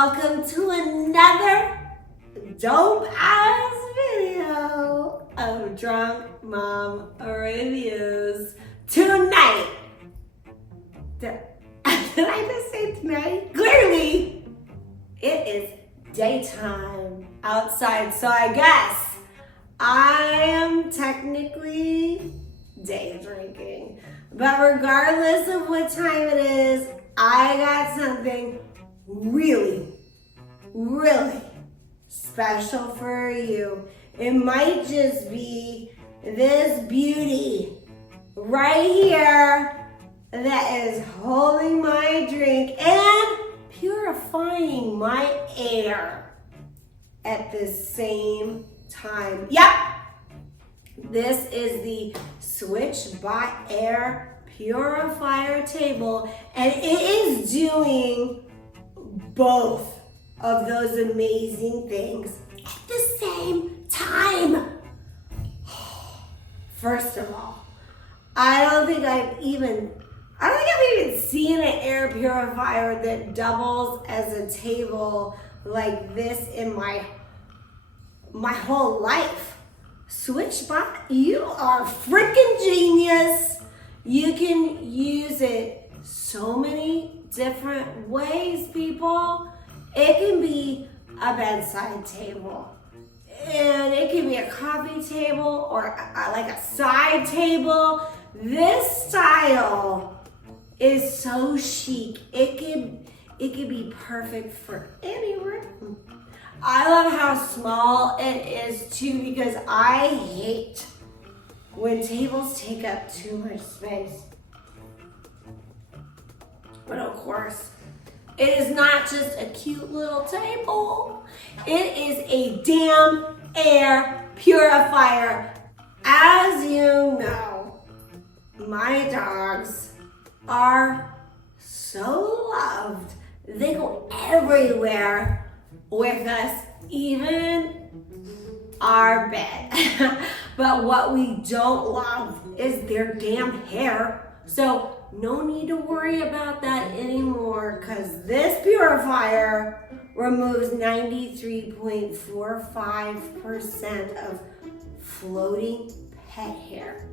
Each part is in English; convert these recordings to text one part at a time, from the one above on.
welcome to another dope-ass video of Drunk Mom Reviews. Tonight, did I just say tonight? Clearly, it is daytime outside, so I guess I am technically day drinking. But regardless of what time it is, I got something really special for you. It might just be this beauty right here that is holding my drink and purifying my air at the same time. Yep, this is the SwitchBot Air Purifier Table, and it is doing both of those amazing things at the same time. First of all, I don't think I've even seen an air purifier that doubles as a table like this in my whole life. SwitchBot, you are freaking genius. You can use it so many different ways, people. It can be a bedside table, and it can be a coffee table or like a side table. This style is so chic. It could be perfect for any room. I love how small it is too, because I hate when tables take up too much space. But of course, it is not just a cute little table. It is a damn air purifier. As you know, my dogs are so loved. They go everywhere with us, even our bed. But what we don't love is their damn hair. So no need to worry about that anymore, because this purifier removes 93.45% of floating pet hair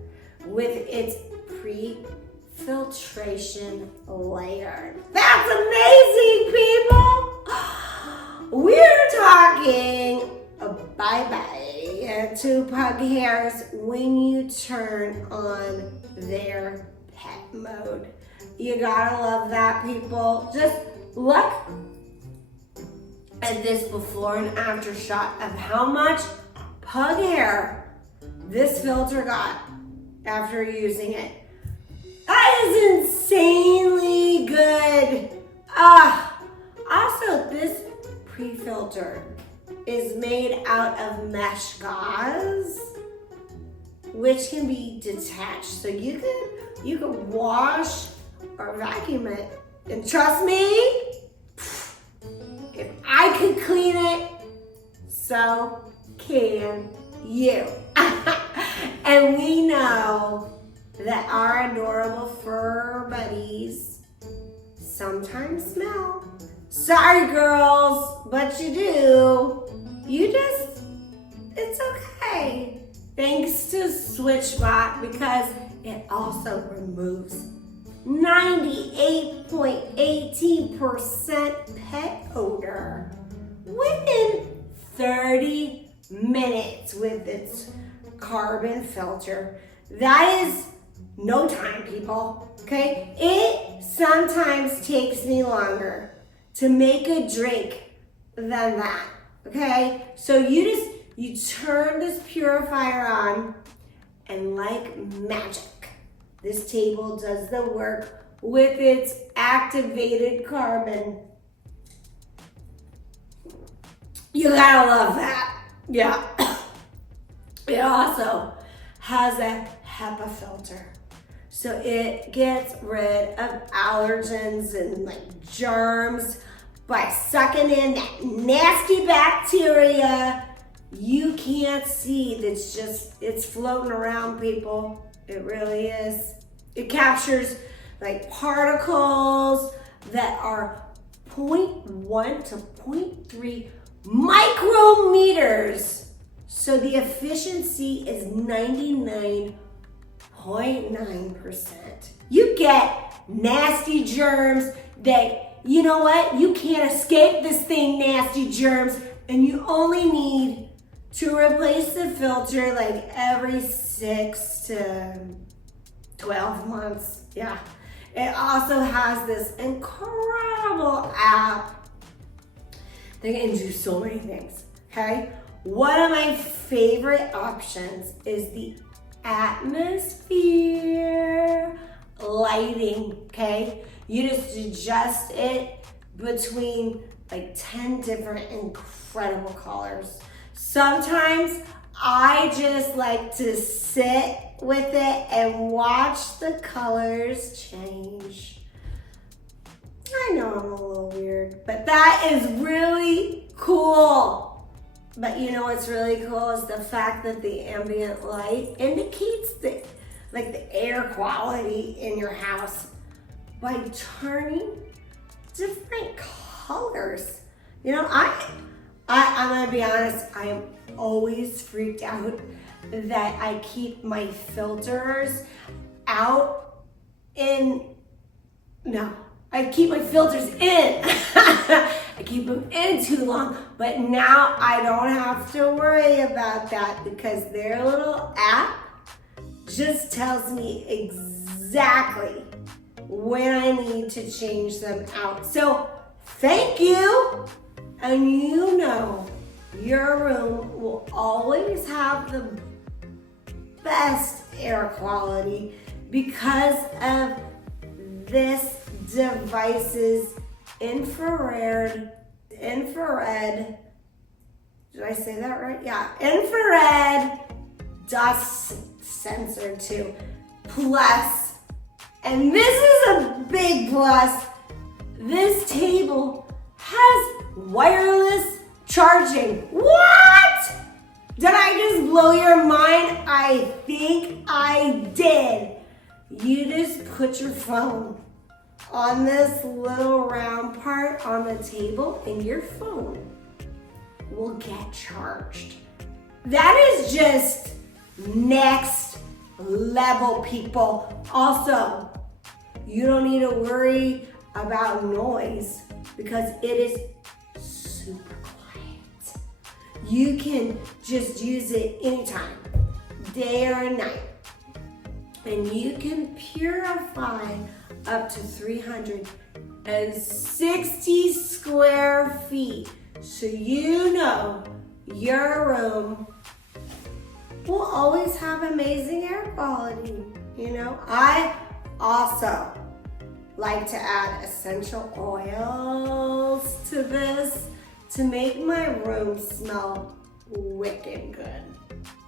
with its pre-filtration layer. That's amazing, people! We're talking bye-bye to pug hairs when you turn on their pet mode. You gotta love that, people. Just look at this before and after shot of how much pug hair this filter got after using it. That is insanely good. Also, this pre-filter is made out of mesh gauze, which can be detached. So you can wash or vacuum it. And trust me, if I could clean it, so can you. And we know that our adorable fur buddies sometimes smell. Sorry, girls, but you do. It's okay. Thanks to SwitchBot, because it also removes 98.18% pet odor within 30 minutes with its carbon filter. That is no time, people, okay? It sometimes takes me longer to make a drink than that, okay? So you turn this purifier on, and like magic, this table does the work with its activated carbon. You gotta love that. Yeah. It also has a Hepa filter. So it gets rid of allergens and like germs by sucking in that nasty bacteria you can't see. It's floating around, people. It really is. It captures like particles that are 0.1 to 0.3 micrometers. So the efficiency is 99.9%. You get nasty germs that, you know what, you can't escape this thing, nasty germs, and you only need to replace the filter like every 6 to 12 months. Yeah. It also has this incredible app that can do so many things, okay? One of my favorite options is the atmosphere lighting, okay? You just adjust it between like 10 different incredible colors. Sometimes I just like to sit with it and watch the colors change. I know I'm a little weird, but that is really cool. But you know what's really cool is the fact that the ambient light indicates the air quality in your house by turning different colors. You know, I'm gonna be honest, I am always freaked out that I keep my filters out I keep my filters in. I keep them in too long, but now I don't have to worry about that because their little app just tells me exactly when I need to change them out. So thank you, and you know your room will always have the best air quality because of this device's infrared, did I say that right? Yeah, infrared dust sensor too. Plus, and this is a big plus, this table has wireless charging. What? Did I just blow your mind? I think I did. You just put your phone on this little round part on the table and your phone will get charged. That is just next level, people. Also, you don't need to worry about noise because it is super quiet. You can just use it anytime, day or night. And you can purify up to 360 square feet. So you know your room will always have amazing air quality. You know, I also like to add essential oils to this to make my room smell wicked good.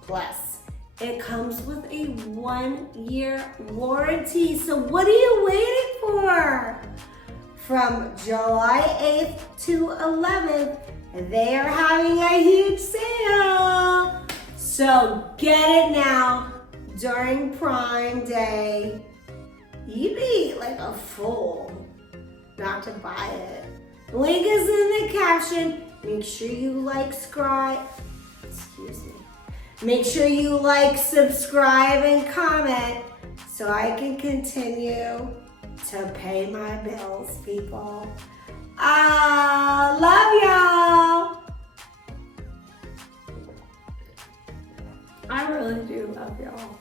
Plus, it comes with a 1-year warranty. So what are you waiting for? From July 8th to 11th, they are having a huge sale. So get it now during Prime Day. You'd be like a fool not to buy it. Link is in the caption. Make sure you Make sure you like, subscribe, and comment so I can continue to pay my bills, people. I love y'all. I really do love y'all.